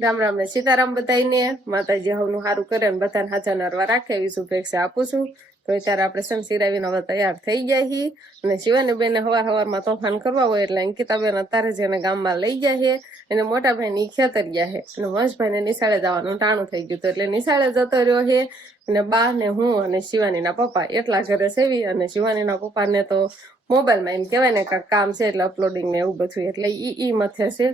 રામ રામ ને સીતારામ બધાઈને માતાજી હવનું સારું કરે ને બધાને હાજર નરવા રાખે એવી શુભેચ્છા આપું છું. તો અત્યારે આપણે સિરાવીને હવે તૈયાર થઈ ગયા છીએ અને શિવાની બેન હવારમાં તોફાન કરવા હોય એટલે અંકિતાબેન અત્યારે જ એને ગામમાં લઈ જાય છે. એને મોટા ભાઈ ખેતર ગયા છે અને વંશભાઈને નિશાળે જવાનું ટાણું થઈ ગયું એટલે નિશાળે જતો રહ્યો છે. અને બા ને હું અને શિવાનીના પપ્પા એટલા ઘરે સેવી અને શિવાનીના પપ્પાને તો મોબાઈલમાં એમ કહેવાય ને કાંઈક કામ છે એટલે અપલોડિંગ ને એવું બધું એટલે ઈ મથે છે.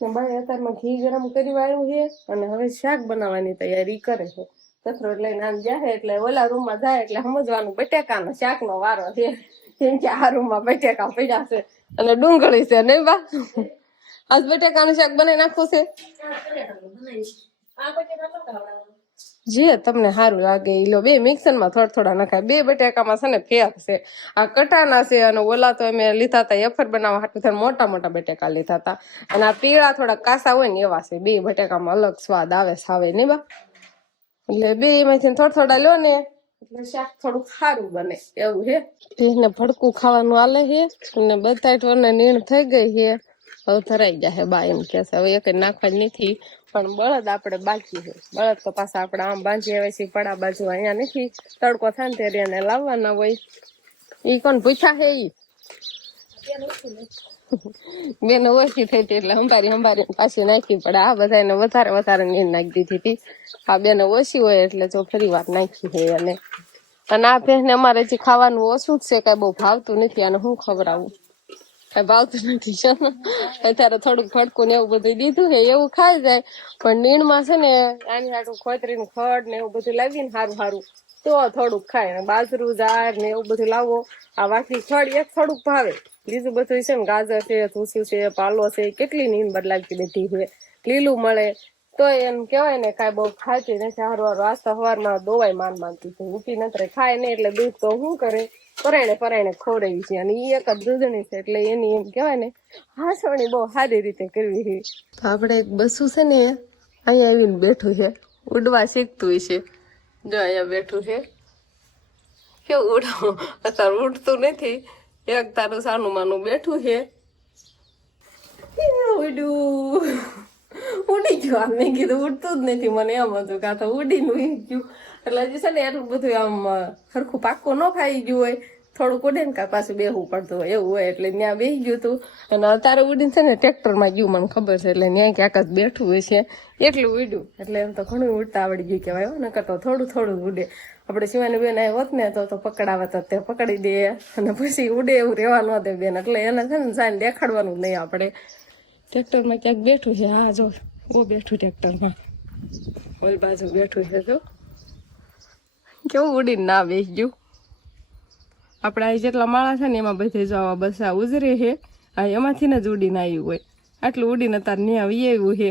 ભાઈ અત્યારમાં ઘી ગરમ કરી વાળ્યું છે અને હવે શાક બનાવવાની તૈયારી કરે છે. કથરોટ લઈને આમ જાય એટલે ઓલા રૂમમાં જાય એટલે સમજવાનું બટેકાનો શાકનો વારો છે કેમ કે આ રૂમમાં બટેકા પડ્યા છે અને ડુંગળી છે નહીં બા આજ બટેકાનું શાક બનાવી નાખવું છે જે તમને સારું લાગે એ લો. બે મિક્સરમાં થોડા નખાય. બે બટેકામાં છે ને ફેર છે. આ કટાના છે અને ઓલા તો અમે લીધા હતા એફર બનાવવા હાટું મોટા બટેકા લીધા હતા અને આ પીળા થોડા કાસા હોય ને એવા છે. બે બટેકામાં અલગ સ્વાદ આવે સાવે ને બા એટલે બે એમાંથી થોડા લો ને એટલે શાક થોડું સારું બને એવું છે. એને ભડકું ખાવાનું આલે છે અને બધા ટોરને નીણ થઈ ગઈ છે. હવે ધરાઈ જાય બા એમ કે છે હવે એક નાખવા જ નથી પણ બળદ આપણે બાકી છે. બળદ તો પાછા આપણે આમ બાંધી આવે છે પડા બાજુ અહીંયા નથી તડકો થાય ને ત્યારે એને લાવવાના હોય. ઈ કોણ પૂછા છે ઈ બેન ઓછી થઈ હતી એટલે સંભારી પાછી નાખી પડે. આ બધા એને વધારે નીર નાખી દીધી હતી. આ બેન ઓછી હોય એટલે જો ફરી વાર નાખી છે અને આ બેન અમારે જે ખાવાનું ઓછું જ છે કઈ બહુ ભાવતું નથી અને હું ખવડાવું કઈ ભાવતું નથી છે. અત્યારે થોડુંક ફટકું ને એવું બધું દીધું છે એવું ખાઈ જાય પણ નીણમાં છે ને આની હાટું ખોતરીનું ખડ ને એવું બધું લાવીને સારું તો થોડુંક ખાય. બાજરું ઝાડ ને એવું બધું લાવો. આ વાટલી ખડ એક થોડુંક ભાવે બીજું બધું છે ને ગાજર છે તુસુ છે પાલો છે કેટલી નીણ બદલાવતી બધી છે લીલું મળે તો એમ કેવાય ને કાંઈ બહુ ખાતી નથી. હારું આસ્તા સવારમાં દોવાય માનતી છે ઉઠી નથી ખાય નહીં એટલે દૂધ તો શું કરે પરાયણે ખવડાવી છે અને એ એક જ દૂધની છે એટલે એની એમ કેવાય ને હાસવણી બહુ સારી રીતે કરવી છે. તો આપણે એક બસું છે ને અહીંયા આવીને બેઠું છે ઉડવા શીખતું છે. જો અહીંયા બેઠું છે કેવું ઉડવું અત્યારે ઉડતું નથી એક તારું સાનું માનું બેઠું છે ઉડી ગયું. મેં કીધું ઉડતું જ નથી મને એમ હતું કાં તો ઉડીને ઉડી ગયું એટલે હજી છે ને એટલું બધું આમ સરખું પાક્કું ન ખાઈ ગયું હોય થોડુંક ઉડે ને કાં પાછું બેહવું પડતું હોય એવું હોય એટલે ત્યાં બેસી ગયું હતું અને અત્યારે ઉડીને છે ને ટ્રેક્ટરમાં ગયું મને ખબર છે એટલે ત્યાં ક્યાંક જ બેઠું હોય છે એટલું ઉડ્યું એટલે એમ તો ઘણું ઉડતા આવડી ગયું કહેવાય ને કરતો થોડું ઉડે. આપણે શિવાની બેન હોત ને તો પકડાવે તો તે પકડી દે અને પછી ઉડે એવું રહેવા ન દે બેન એટલે એને છે ને સાઈને દેખાડવાનું જ નહીં. આપણે ટ્રેક્ટરમાં ક્યાંક બેઠું છે. હા જો ઓ બેઠું ટ્રેક્ટરમાં ઓલ બાજુ બેઠું છે જો કેવું ઉડીને ના બેસી ગયું. આપણે આ જેટલા માળા છે ને એમાં બધે જવા બસ આ ઉજરે છે આ એમાંથી ને જ ઉડીને આવ્યું હોય આટલું ઉડીને તાર ત્યાં આવ્યું છે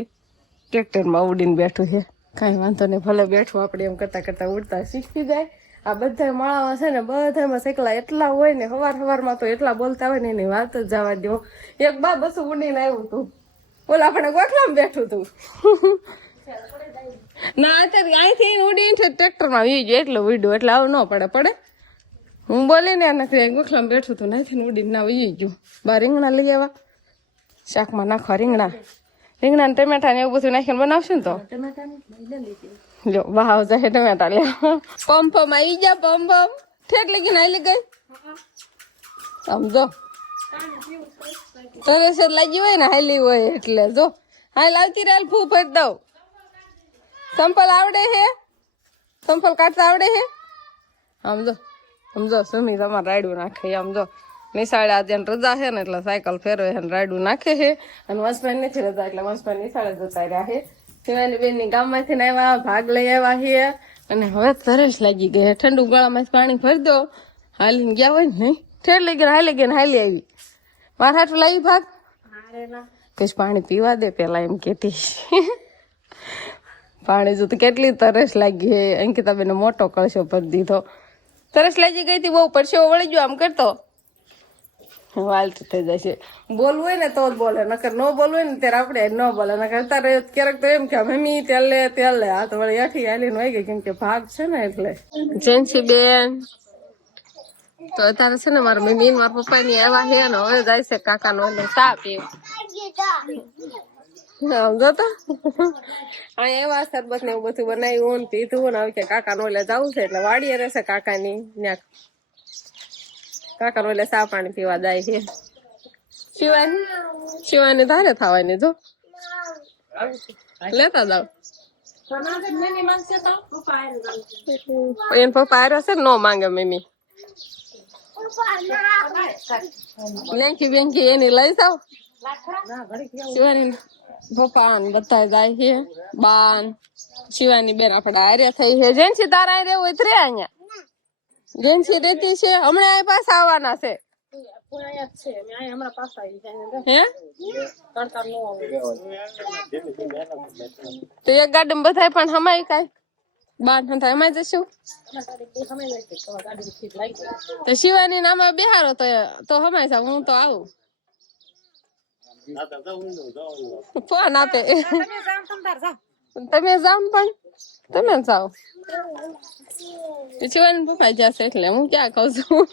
ટ્રેક્ટરમાં ઉડીને બેઠું છે. કાંઈ વાંધો નહીં ભલે બેઠું આપણે એમ કરતાં ઉડતા શીખી જાય. આ બધા માળામાં છે ને બધામાં શેકલા એટલા હોય ને સવારમાં તો એટલા બોલતા હોય ને એની વાત જ જવા દો. એક બા બસ ઉડીને આવ્યું હતું બોલ આપણે ગોખલામાં બેઠું હતું ના અત્યારે અહીંથી ઉડીને ટ્રેક્ટરમાં આવી ગયો એટલે ઉડ્યું એટલે આવું ન પડે હું બોલીને નથી ગોખલામાં બેઠું હતું નાથી ઉડીને ના ઉઈ ગયું. બા રીંગણા લઈ આવ્યા શાકમાં નાખવા રીંગણા ને ટમેટા ને એવું બધું નાખીને બનાવશું ને તો જો વાવ જાય ટમેટા લે પંપમ આવી જા પંપમ ઠેક લગી નાઈ ગઈ આમ જો તરસ લાગી હોય ને હાલી હોય એટલે જો હાલ આવતી રેલ ફૂ ફરી દઉં. સંપલ આવડે હે સંપલ કાઢતા આવડે હે સમજો સુમી તમારે રાયડું નાખે આમ જો નિશાળે આજે રજા છે ને એટલે સાયકલ ફેરવે છે રાયડું નાખે છે અને વંશભાઈ નથી રજા એટલે વંશભાઈ નિશાળે જતા રહ્યા છે. શિવાની બેનની ગામમાંથી આવ્યા ભાગ લઈ આવ્યા છે અને હવે તરસ લાગી ગઈ ઠંડુ ગળામાંથી પાણી ભરી દો હાલીને ગયા હોય ને નહીં ઠેર લઈ ગયા હાલી આવી મારા હાટું લાવી ભાગ કઈ પાણી પીવા દે પેલા એમ કેતી પાણી જો તો કેટલી તરસ લાગી છે. અંકિતાબેને મોટો કળશો ભરી દીધો. તરસ લાગી ગઈ હતી બહુ પરસેવો વળી ગયો આમ કરતો વાલતું થઈ જાય છે. બોલવું હોય ને તો જ બોલે નકર ન બોલવું હોય ને ત્યારે આપણે ન બોલે નકર અત્યારે ક્યારેક તો એમ કે મમ્મી તેલ લે આ તો વળી આઠી હાલીને વહી ગઈ કેમ કે ભાગ છે ને એટલે જેન્સી બેન તો અત્યારે છે ને મારા મમ્મી મારા પપ્પા ની એવા છે ને હવે જાય છે કાકા નો ચા પીવ આમ જોતો અહીંયા એવા શરબત ને એવું બધું બનાવ્યું ને પીધું ને હવે કે કાકા નો એટલે જવું છે એટલે વાડીએ રહેશે કાકાની ત્યાં કાકા નો એટલે ચા પાણી પીવા જાય છે શિવાની ધારે થવાની જો લેતા જાવ એને પપ્પા આવ્યો છે ને નો માંગે મમ્મી લેંકી બેંકી એની લઈ જાવ શિવાની પપ્પા બધા જાય છે બાન શિવાની બેન આપડે આર્યા થઈ છે જેનસી તારા આરે હોય ત્રે અહીંયા જેનસી રેતી છે હમણાં આ પાસે આવવાના છે તો એક ગાડી બધા પણ હમાય કઈ બાર થાય હમાય જશું તો શિવાની નામ બિહારો તો હમાય છે હું તો આવું ફોન આપે તમે જાઓ પણ તમે જાઓ શિવાની પપ્પા જશે એટલે હું ક્યાં કઉ છું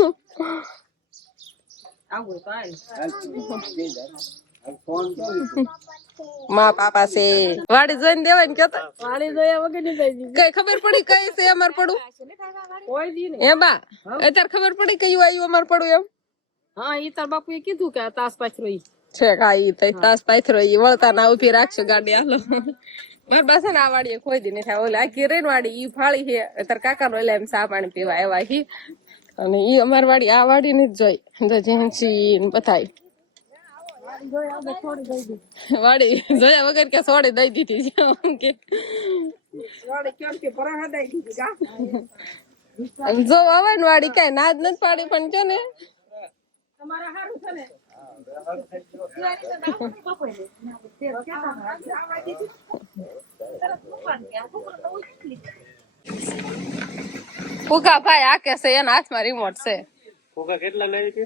મા પાપા છે વાડી જોઈને દેવાય ને કેતા વાડી જોયા વગર ની કઈ ખબર પડી કઈ છે અમાર પડું એ બા અત્યારે ખબર પડી કયું આવ્યું અમાર પડું એમ હા ઈ તાર બાપુ એ કીધું કે તાસ પાથરો છે કાઈ તાસ પાથરો વળતા ના ઉભી રાખશો ગાડી હાલો મારી પાસે ને આ વાડી કોઈ દી નહીં થાય ઓલે આખી રેન વાડી ઈ ફાળી છે અત્યારે કાકા નો એટલે એમ ચા પાણી પીવા આવ્યા હી અને ઈ અમારી વાડી આ વાડી ની જ જોઈ જેન્સી બતાય વાડી જોયા વગર કે સોડી દઈ દીધી જો આવે ને વાડી કઈ નાદ નથી પાડી પણ છે ને ફુગા ભાઈ આ કે છે એના હાથમાં રિમોટ છે ફુગા કેટલા લેવી છે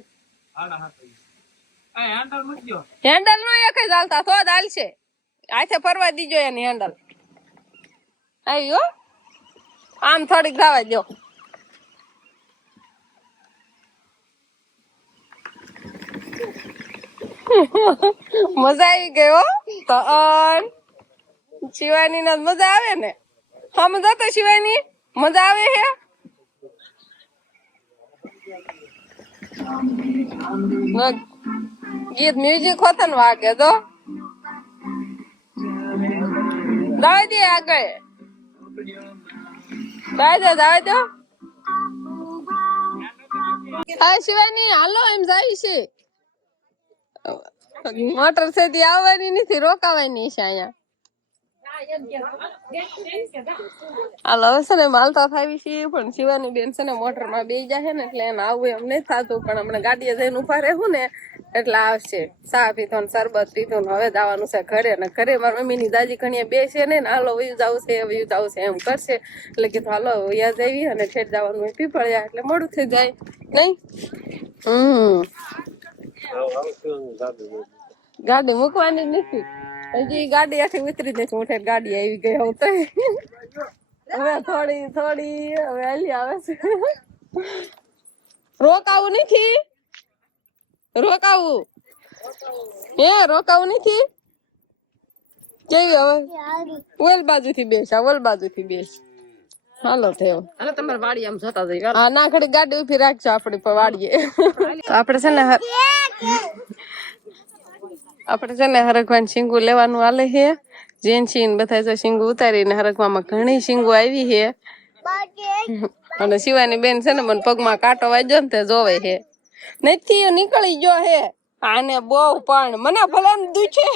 હેન્ડલ નો એક જ હાલતા તો જ હાલશે હાથે ફરવા દીજો એની હેન્ડલ આવ્યો આમ થોડીક જવા દો મજા આવી ગયો તો શિવાની ના મજા આવે ને હા મજા તો શિવાની મજા આવે હે ગીત મ્યુઝિક હોત ને વાગે તો દાવે દે આગળ દાવે દો હા શિવાની હાલો એમ જાય છે મોટર છે ત્યાં આવવાની નથી રોકાવાની છે અહીંયા હાલો હવે છે ને માલતા થાવી છે પણ શિવાની બેન છે ને મોટર માં બેસી જાય ને એટલે એને આવું એમ નહીં થતું પણ હમણાં ગાડીએ જઈને ઉભા રહેવું ને એટલે આવશે ચા પીધો ને શરબત પીધું ને હવે જવાનું છે ઘરે ને ઘરે મારી મમ્મી ની દાદી ઘણી બે છે ને હાલો વયું જવું છે એમ કરશે એટલે કીધું હાલો વયા જવી અને ઠેઠ જવાનું પીપળ્યા એટલે મોડું થઈ જાય નહીં ગાડી મૂકવાની નથી હજી ગાડી આથી ઉતરી નથી હું ઠેઠ ગાડી આવી ગઈ હું તો હવે થોડી હવે હાલી આવે છે રોકાવું નથી રોકાવું નથી કેવી હવે ઓલ બાજુ થી બેસ હાલો થયો હાલો તમારે વાડી આમ જતા જઈ હા ના ઘડી ગાડી ઉભી રાખજો આપડે વાડીએ તો આપડે છે ને હરખવાન શીંગુ લેવાનું હાલે છે જેન્સી ને બધા જો શીંગુ ઉતારીને હરખવામાં ઘણી શીંગુ આવી છે અને શિવાની બેન છે ને મને પગમાં કાંટો વાગ્યો ને તે જોવે છે નથી નીકળી ગયો હે આને બહુ પણ મને ભલે દુખે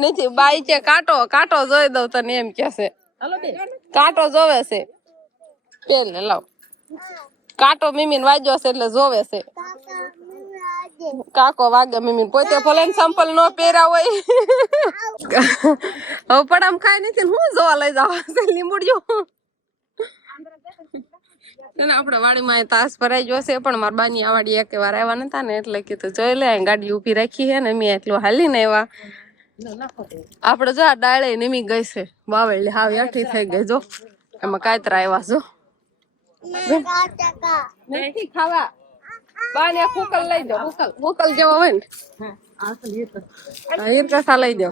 નથી બાઈ છે કાંટો જોઈ દઉં તને એમ કે છે કાંટો જોવે છે પેલે લાવ કાંટો મીમીને વાગ્યો છે એટલે જોવે છે કાકો વાગે મીમી પોતે ભલે સંપલ નો પહેરા હોય હવે પણ આમ ખાઈ નથી હું જોવા લઈ જવા લીંબુડિયું આપડે વાડીમાં તાસ ભરાઈ ગયો છે પણ મારા બાની આ વાડી એક વાર આવ્યા નતા ને એટલે કીધું જોઈ લે ગાડી ઉભી રાખી છે ને મેં એટલું હાલી ને એવા આપડે જો આ ડાળે નીમી ગઈ છે બાવળી હાવ યાઠી થઈ ગઈ જો એમાં કાતરા આવ્યા જો નથી ખાવા બાને કુકલ લઈ દો કુકલ જેવો હોય ને હિરકા સા લઈ દો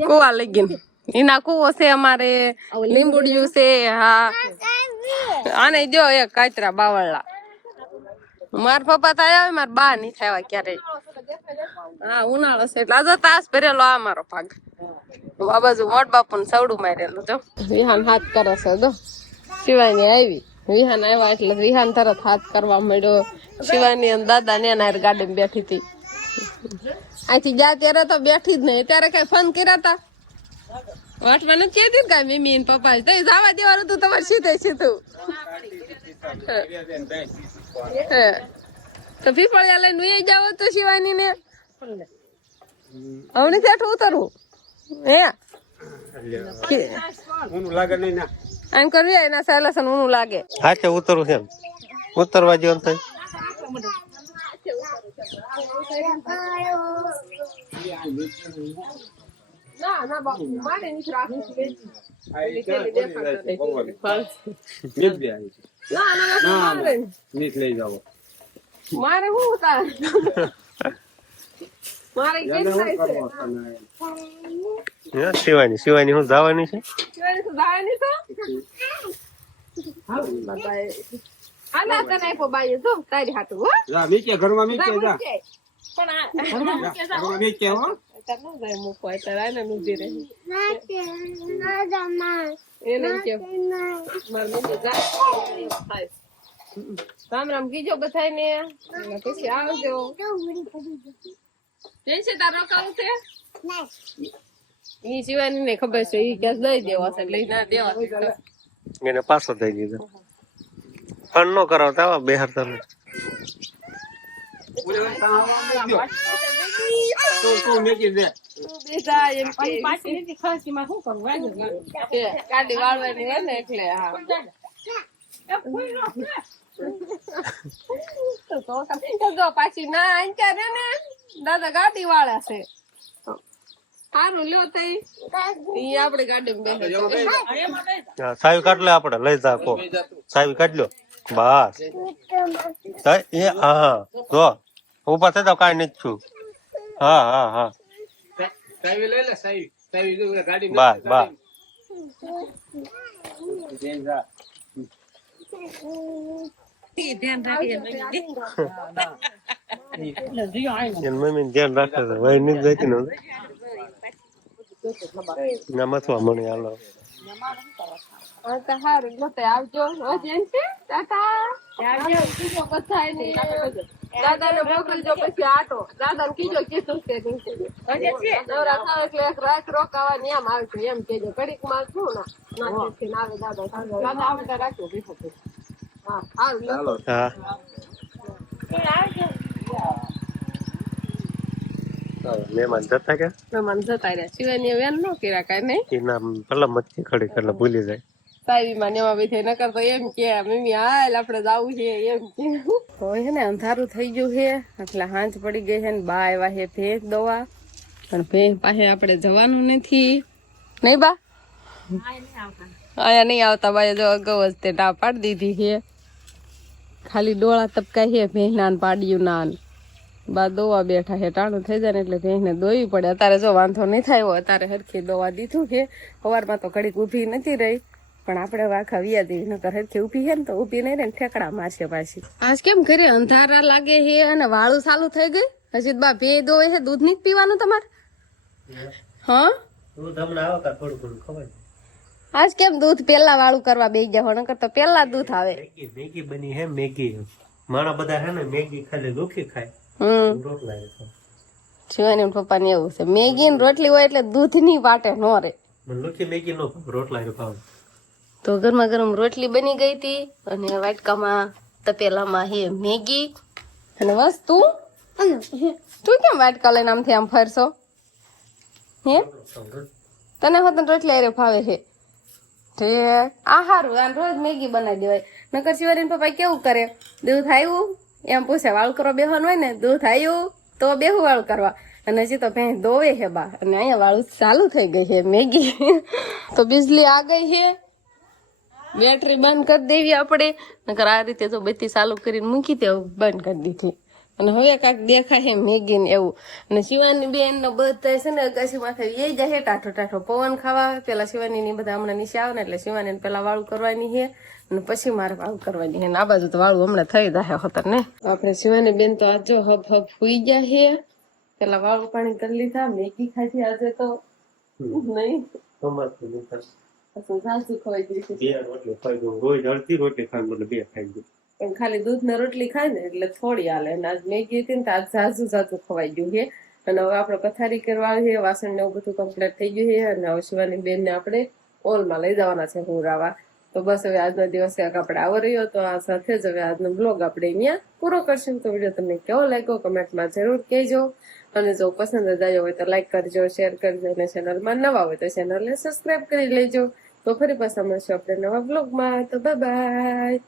કુવા લઈ ગઈ એના કુવો છે અમારે લીંબુડિયું છે હા આને દો એક કાચરા બાવળલા મારા પપ્પા થાય આવે મારા બા નહીં થાય ક્યારે હા ઉનાળો છે એટલે આજો તાસ ભરેલો આ મારો ભાગ આ બાજુ મોટ બાપુ ને સવડું મારેલું જો વિહાન હાથ કરે છે જો શિવાની આવી વિહાન આવ્યા એટલે વિહાન તરત હાથ કરવા માંડ્યો શિવાની અને દાદા ને એના ગાડી બેઠી હતી અહીંથી ગયા ત્યારે તો બેઠી જ નહીં ત્યારે કઈ ફોન કર્યા હતા વાટવાનું કીધું કઈ મમ્મી ને પપ્પા તો જવા દેવાનું હતું તમારે સીધે સીધું તો પીપળિયા લઈને ઉઈ જાવ તો શિવાની ને હવે નથી ઉતરવું હે એમ કરવી એના સેલેશન ઊનું લાગે હા કે ઉતરવું છે ઉતરવા જેવું થાય ના ના બાપુ મારે નથી રાખવું મારે શું ઉતાર મારે શિવાની શિવાની હું જવાની છે તારી હાથું રામ રામ કીજો બધા ને પછી આવજો તારો કામ છે ઈ શિવાની ને ખબર છે ઈ ગેસ દઈ દેવા છે લઈ ના દેવા એને પાછો દઈ દીધો ફોન નો કરાવતા બેહાર તમે ગાડી વાળવાની હોય ને એટલે હા પાછી ના અંચારે ને દાદા ગાડી વાળા છે સારું લ્યો તઈ આપડે ગાડી સાવી કાઢ લે આપડે લઈ જા કો સાવી કાઢ લો બસ એ હા જો ઉભા થઈ જાવ કઈ નથી છું હા હા હા બસ બસ મમ્મી ધ્યાન રાખે છે વહી નથી જતી ને ના મથવા મને હાલો સારું આવજો દાદા ને મોકલજો પછી આટો દાદા ને કીજો કીધું રાત રોકાવાની એમ આવજો એમ કેજો ઘડીક માં શું ના આવે દાદા દાદા આવે તો રાખજો હા હાલો હા મહેમાન જતા કે મહેમાન જતા રહ્યા શિવાની વેન નો કર્યા કઈ નહીં એના પેલા મચ્છી ખડી એટલે ભૂલી જાય સાવી માં એમાં બેઠે ન કરતો એમ કે મમ્મી હાલ આપડે જાવું છે એમ કે હોય હે ને અંધારું થઈ ગયું છે એટલે હાંજ પડી ગઈ છે ને બા આવ્યા છે ભેંસ દવા પણ ભેંસ પાસે આપડે જવાનું નથી નહીં બા આયા નહીં આવતા બા જો અગાઉ જ તે ટા પાડી દીધી છે ખાલી ડોળા તપકાય છે ભેંસ ના પાડ્યું ના બા દોવા બેઠા છે ટાણું થઈ જાય ને એટલે ભેંસને દોવી પડે અત્યારે જો વાંધો નહીં થાય અત્યારે હરખી દોવા દીધું છે સવારમાં તો ઘડીક ઊભી નથી રહી પણ આપડે વાખા વ્યાદી નકર હરખી ઊભી છે ને તો ઊભી નહીં રહે ને ઠેકડા મારશે પાછી આજ કેમ કરે અંધારા લાગે છે અને વાળું ચાલુ થઈ ગઈ હજી બા ભે દોવે છે દૂધ નહીં પીવાનું તમારે હા દૂધ હમણાં આવે થોડું થોડું ખબર આજ કેમ દૂધ પેલા વાળું કરવા બેસી ગયા નકર તો પેલા દૂધ આવે મેગી બની હે મેગી મારા બધા હે ને મેગી ખાલી દુખી ખાય રોટલા શિવાની પપ્પા ને એવું છે મેગી ને રોટલી હોય એટલે દૂધ ની વાટે નો રે લુખી મેગી નો રોટલા ખાવ તો ગરમા ગરમ રોટલી બની ગઈ હતી અને વાટકામાં તપેલામાં હે મેગી અને બસ તું કેમ વાટકા લઈને આમથી આમ ફરશો હે તને હોત રોટલી આરે ફાવે છે આ હારું આ રોજ મેગી બનાવી દેવાય નકર શિવાની પપ્પા કેવું કરે દૂધ આવ્યું એમ પૂછે વાળું કરવા બેહવાનું હોય ને દૂધ આવ્યું તો બેહું વાળું કરવા અને હજી તો ભેંસ દોવે છે બા અને અહીંયા વાળું ચાલુ થઈ ગઈ છે મેગી તો બિજલી આ ગઈ છે બેટરી બંધ કરી દેવી આપણે નકર આ રીતે જો બત્તી ચાલુ કરીને મૂકી દે બંધ કરી દીધી અને હવે કાંઈક દેખાય મેગી ને એવું. અને શિવાની બેન ને બધા છે ને અગાસી માથે એ જાય ટાઠો ટાઠો પવન ખાવા. પેલા શિવાની ની બધા હમણાં નીચે આવે ને એટલે શિવાની પેલા વાળું કરવાની છે અને પછી મારે વાળું કરવાની છે. આ બાજુ તો વાળું હમણાં થઈ જાય હોતર ને. આપણે શિવાની બેન તો આજો હબ હબ સુઈ ગયા છે. પેલા વાળું પાણી કરી લીધા, મેગી ખાધી આજે તો નહીં સાસુ ખવાઈ ગઈ છે. બે રોટલી ખાઈ ગયું, રોજ અડધી રોટલી ખાઈ એટલે બે ખાઈ ગયું. પણ ખાલી દૂધ ને રોટલી ખાય ને એટલે થોડી હાલે. અને આજ મેગી હતી ને તો આજ ઝાઝુ ઝાઝુ ખવાઈ ગયું છે. અને હવે આપણે પથારી કરવા છે, વાસણ ને એવું બધું કમ્પ્લીટ થઈ ગયું છે. અને હવે શિવાની બેન ને આપણે ઓલમાં લઈ જવાના છે હુરાવા. તો બસ હવે આજનો દિવસ ક્યાંક આપણે આવો રહ્યો. તો આ સાથે જ હવે આજનો બ્લોગ આપણે અહીંયા પૂરો કરશું. તો વિડીયો તમને કેવો લાગ્યો કમેન્ટમાં જરૂર કહેજો. અને જો પસંદ જ આવ્યો હોય તો લાઈક કરજો, શેર કરજો. અને ચેનલમાં નવા હોય તો ચેનલને સબસ્ક્રાઈબ કરી લેજો. તો ફરી પાછા મળશું આપણે નવા બ્લોગમાં. તો બાય બાય.